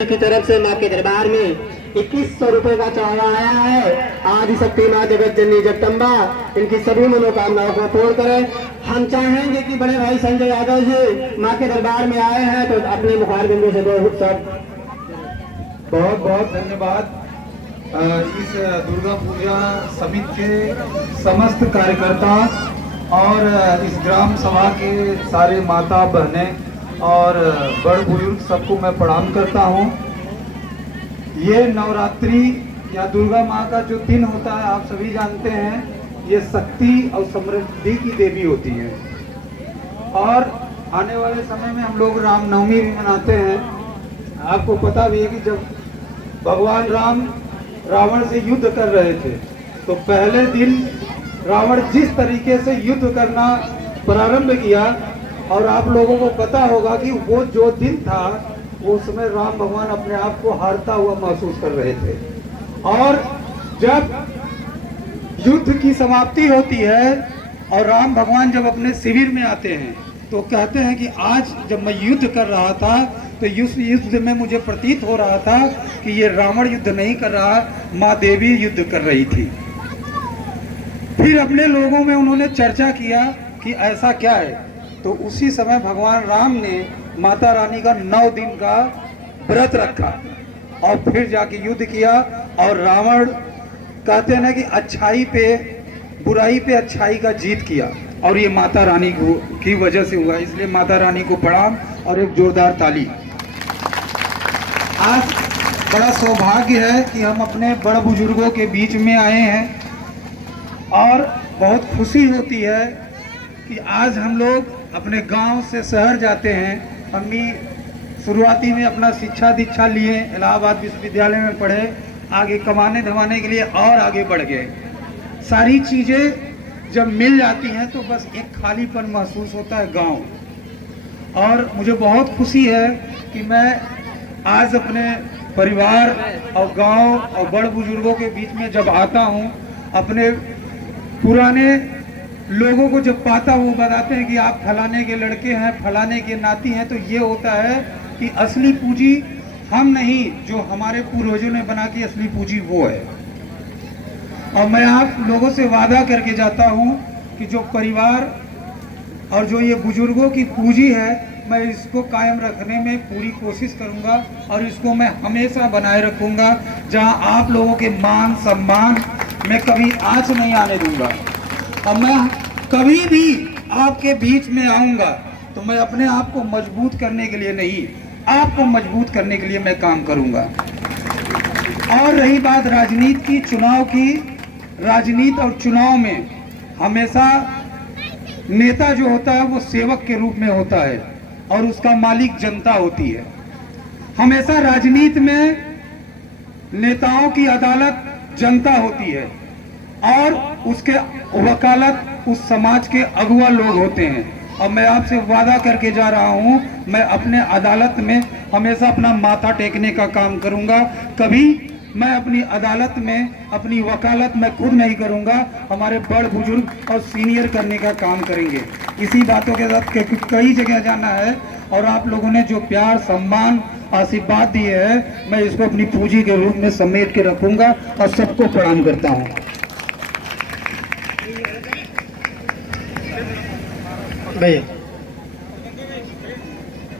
की तरफ से माँ के दरबार में 2100 रुपए का चढ़ावा आया है। आदि शक्ति माँ जगत जननी जगदम्बा इनकी सभी मनोकामनाओं को पूर्ण करें। हम चाहेंगे कि बड़े भाई संजय यादव जी माँ के दरबार में आए हैं तो अपने मुखार बिंदु से दो सब बहुत बहुत धन्यवाद। इस दुर्गा पूजा समिति के समस्त कार्यकर्ता और इस ग्राम सभा के सारे माता बहनें और बड़ बुजुर्ग सबको मैं प्रणाम करता हूँ। ये नवरात्रि या दुर्गा माँ का जो दिन होता है आप सभी जानते हैं, ये शक्ति और समृद्धि की देवी होती है। और आने वाले समय में हम लोग रामनवमी भी मनाते हैं। आपको पता भी है कि जब भगवान राम रावण से युद्ध कर रहे थे तो पहले दिन रावण जिस तरीके से युद्ध करना प्रारंभ किया, और आप लोगों को पता होगा कि वो जो दिन था वो समय राम भगवान अपने आप को हारता हुआ महसूस कर रहे थे। और जब युद्ध की समाप्ति होती है और राम भगवान जब अपने शिविर में आते हैं तो कहते हैं कि आज जब मैं युद्ध कर रहा था तो युद्ध में मुझे प्रतीत हो रहा था कि ये रावण युद्ध नहीं कर रहा, माँ देवी युद्ध कर रही थी। फिर अपने लोगों में उन्होंने चर्चा किया कि ऐसा क्या है, तो उसी समय भगवान राम ने माता रानी का 9 दिन का व्रत रखा और फिर जाके युद्ध किया। और रावण कहते हैं ना कि अच्छाई पे बुराई पे अच्छाई का जीत किया, और ये माता रानी की वजह से हुआ। इसलिए माता रानी को प्रणाम और एक जोरदार ताली। आज बड़ा सौभाग्य है कि हम अपने बड़ बुजुर्गों के बीच में आए हैं और बहुत खुशी होती है कि आज हम लोग अपने गांव से शहर जाते हैं। अम्मी शुरुआती में अपना शिक्षा दीक्षा लिए, इलाहाबाद विश्वविद्यालय में पढ़े, आगे कमाने धमाने के लिए और आगे बढ़ गए। सारी चीज़ें जब मिल जाती हैं तो बस एक खालीपन महसूस होता है गांव। और मुझे बहुत खुशी है कि मैं आज अपने परिवार और गांव और बड़ बुजुर्गों के बीच में जब आता हूं, अपने पुराने लोगों को जब पाता हूँ, बताते हैं कि आप फलाने के लड़के हैं, फलाने के नाती हैं, तो ये होता है कि असली पूंजी हम नहीं, जो हमारे पूर्वजों ने बना की असली पूंजी वो है। और मैं आप लोगों से वादा करके जाता हूँ कि जो परिवार और जो ये बुजुर्गों की पूंजी है, मैं इसको कायम रखने में पूरी कोशिश करूँगा और इसको मैं हमेशा बनाए रखूँगा। जहाँ आप लोगों के मान सम्मान में कभी आँच नहीं आने दूँगा। और मैं कभी भी आपके बीच में आऊंगा तो मैं अपने आप को मजबूत करने के लिए नहीं, आपको मजबूत करने के लिए मैं काम करूंगा। और रही बात राजनीति की, चुनाव की, राजनीति और चुनाव में हमेशा नेता जो होता है वो सेवक के रूप में होता है और उसका मालिक जनता होती है। हमेशा राजनीति में नेताओं की अदालत जनता होती है और उसके वकालत उस समाज के अगुआ लोग होते हैं। और मैं आपसे वादा करके जा रहा हूं, मैं अपने अदालत में हमेशा अपना माथा टेकने का काम करूंगा। कभी मैं अपनी अदालत में अपनी वकालत मैं खुद नहीं करूंगा, हमारे बड़ बुजुर्ग और सीनियर करने का काम करेंगे। इसी बातों के साथ कई जगह जाना है और आप लोगों ने जो प्यार सम्मान आशीर्वाद दिए है, मैं इसको अपनी पूंजी के रूप में समेट के रखूंगा और सबको प्रणाम करता हूँ। भैया